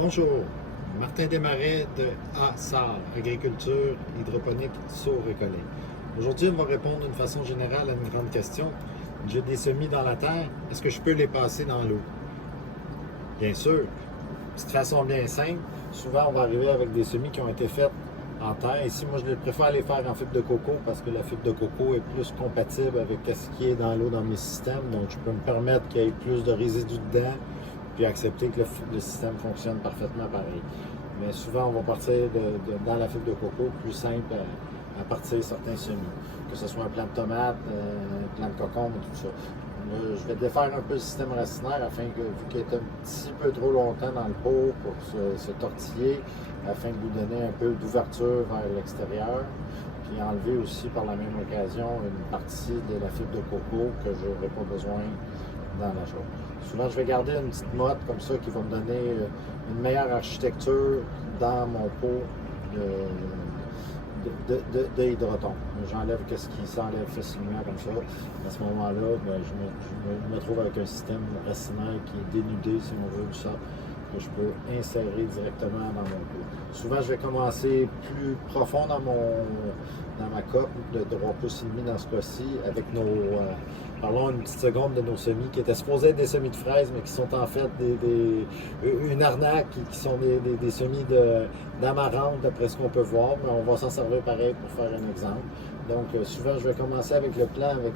Bonjour, Martin Desmarais de ASAR, Agriculture hydroponique saut-récolté. Aujourd'hui, on va répondre d'une façon générale à une grande question. J'ai des semis dans la terre, est-ce que je peux les passer dans l'eau? Bien sûr, petite façon bien simple. Souvent, on va arriver avec des semis qui ont été faits en terre. Ici, moi, je préfère les faire en fibre de coco parce que la fibre de coco est plus compatible avec ce qui est dans l'eau dans mes systèmes. Donc, je peux me permettre qu'il y ait plus de résidus dedans puis accepter que le système fonctionne parfaitement pareil. Mais souvent, on va partir dans la fibre de coco, plus simple à partir certains semis, que ce soit un plant de tomate, un plant de cocombe, tout ça. Là, je vais défaire un peu le système racinaire afin que, vu qu'il est un petit peu trop longtemps dans le pot pour se tortiller, afin de lui donner un peu d'ouverture vers l'extérieur, puis enlever aussi par la même occasion une partie de la fibre de coco que je n'aurai pas besoin dans la chose. Souvent, je vais garder une petite motte comme ça qui va me donner une meilleure architecture dans mon pot de hydroton. J'enlève ce qui s'enlève facilement comme ça. À ce moment-là, ben, je me trouve avec un système racinaire qui est dénudé, si on veut, du sol, que je peux insérer directement dans mon pot. Souvent, je vais commencer plus profond dans ma cope de 3 pouces et demi dans ce cas-ci, avec parlons une petite seconde de nos semis qui étaient supposés être des semis de fraises, mais qui sont en fait une arnaque, qui sont des semis d'amarante, d'après ce qu'on peut voir, mais on va s'en servir pareil pour faire un exemple. Donc, souvent, je vais commencer avec le plant, avec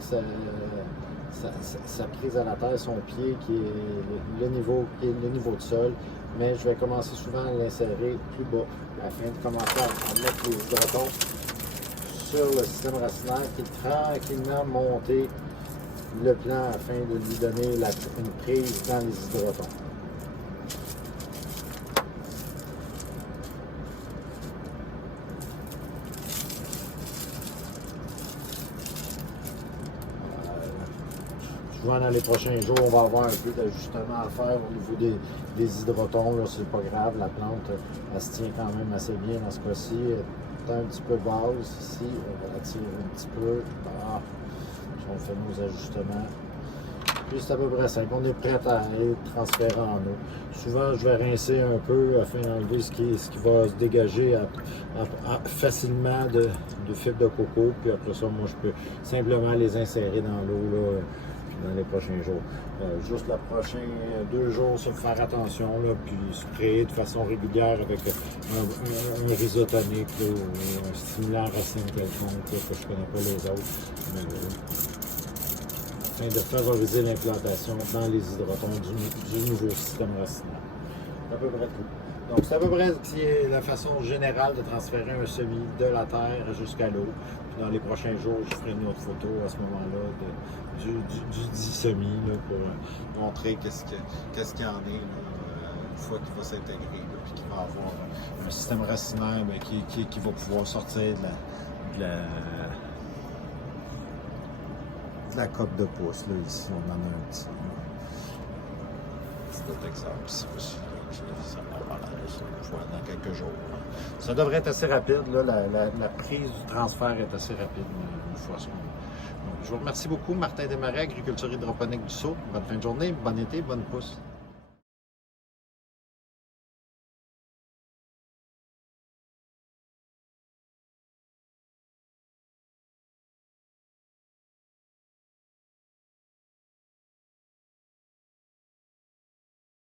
sa prise à la terre, son pied qui est le niveau de sol, mais je vais commencer souvent à l'insérer plus bas afin de commencer à mettre les hydrotons sur le système racinaire qui est tranquillement monter le plant afin de lui donner une prise dans les hydrotons. Souvent, dans les prochains jours, on va avoir un peu d'ajustement à faire au niveau des hydrotons. Là, c'est pas grave, la plante, elle se tient quand même assez bien dans ce cas-ci. Elle est un petit peu basse ici, on va la tirer un petit peu. Ah, on fait nos ajustements. Puis c'est à peu près ça. On est prêt à aller transférer en eau. Souvent, je vais rincer un peu afin d'enlever ce qui va se dégager facilement de fibre de coco. Puis après ça, moi, je peux simplement les insérer dans l'eau dans les prochains jours. Juste les prochains 2 jours, ça faire attention, là, puis sprayer de façon régulière avec un rhizotonique ou un stimulant racine quelconque, que je ne connais pas les autres. Afin de favoriser l'implantation dans les hydrotons du nouveau système racinaire. C'est à peu près tout. Donc, c'est à peu près la façon générale de transférer un semis de la terre jusqu'à l'eau. Puis dans les prochains jours, je ferai une autre photo à ce moment-là du dit semis là, pour montrer qu'est-ce qu'il y en est une fois qu'il va s'intégrer, puis qu'il va avoir un système racinaire qui va pouvoir sortir de la cope de pouce. Là, ici, on en a un petit. C'est d'autres exemples ici aussi. Dans quelques jours. Ça devrait être assez rapide. Là, la prise du transfert est assez rapide une fois ce moment. Donc, je vous remercie beaucoup, Martin Desmarais, Agriculture hydroponique du Saut. Bonne fin de journée, bon été, bonne pousse.